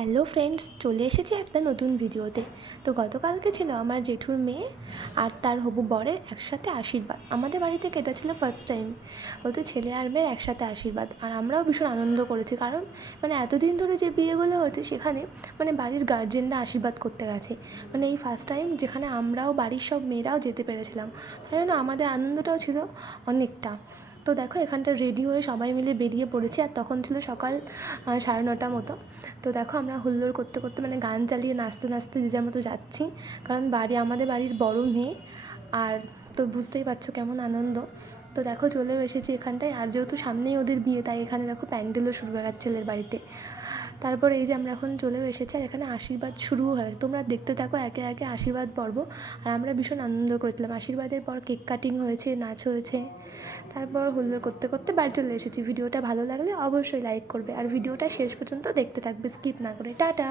Hello friends, চলে এসেছি একটা নতুন ভিডিওতে। তো গতকালকে ছিল আমার জেঠুর মেয়ে আর তার হবু বরের একসাথে আশীর্বাদ। আমাদের বাড়িতে এটা ছিল ফার্স্ট টাইম হতে ছেলে আর মেয়ের একসাথে আশীর্বাদ, আর আমরাও ভীষণ আনন্দ করেছি। কারণ এতদিন ধরে যে বিয়েগুলো হচ্ছে সেখানে বাড়ির গার্জেনরা আশীর্বাদ করতে গেছে, এই ফার্স্ট টাইম যেখানে আমরাও বাড়ির সব মেয়েরাও যেতে পেরেছিলাম। তাই জন্য আমাদের আনন্দটাও ছিল অনেকটা। তো দেখো, এখানটা রেডি হয়ে সবাই মিলে বেরিয়ে পড়েছি, আর তখন ছিল সকাল 9:30 মতো। তো দেখো, আমরা হুল্লোড় করতে করতে গান চালিয়ে নাচতে নাচতে যে যার মতো যাচ্ছি। কারণ আমাদের বাড়ির বড় মেয়ে, আর তো বুঝতেই পারছো কেমন আনন্দ। তো দেখো, চলেও এসেছি এখানটায়, আর যেহেতু সামনেই ওদের বিয়ে তাই এখানে দেখো প্যান্ডেলও শুরু হয়ে গেছে ছেলের বাড়িতে। তারপর এই যে আমরা এখন চলেও এসেছি, আর এখানে আশীর্বাদ শুরুও হয়ে গেছে। তোমরা দেখতে থাকো একে একে আশীর্বাদ পর্ব। আর আমরা ভীষণ আনন্দ করেছিলাম। আশীর্বাদের পর কেক কাটিং হয়েছে, নাচ হয়েছে। তারপর হুল্লোড় করতে করতে বাড়ি চলে এসেছি। ভিডিওটা ভালো লাগলে অবশ্যই লাইক করবে, আর ভিডিওটা শেষ পর্যন্ত দেখতে থাকবে স্কিপ না করে। টাটা।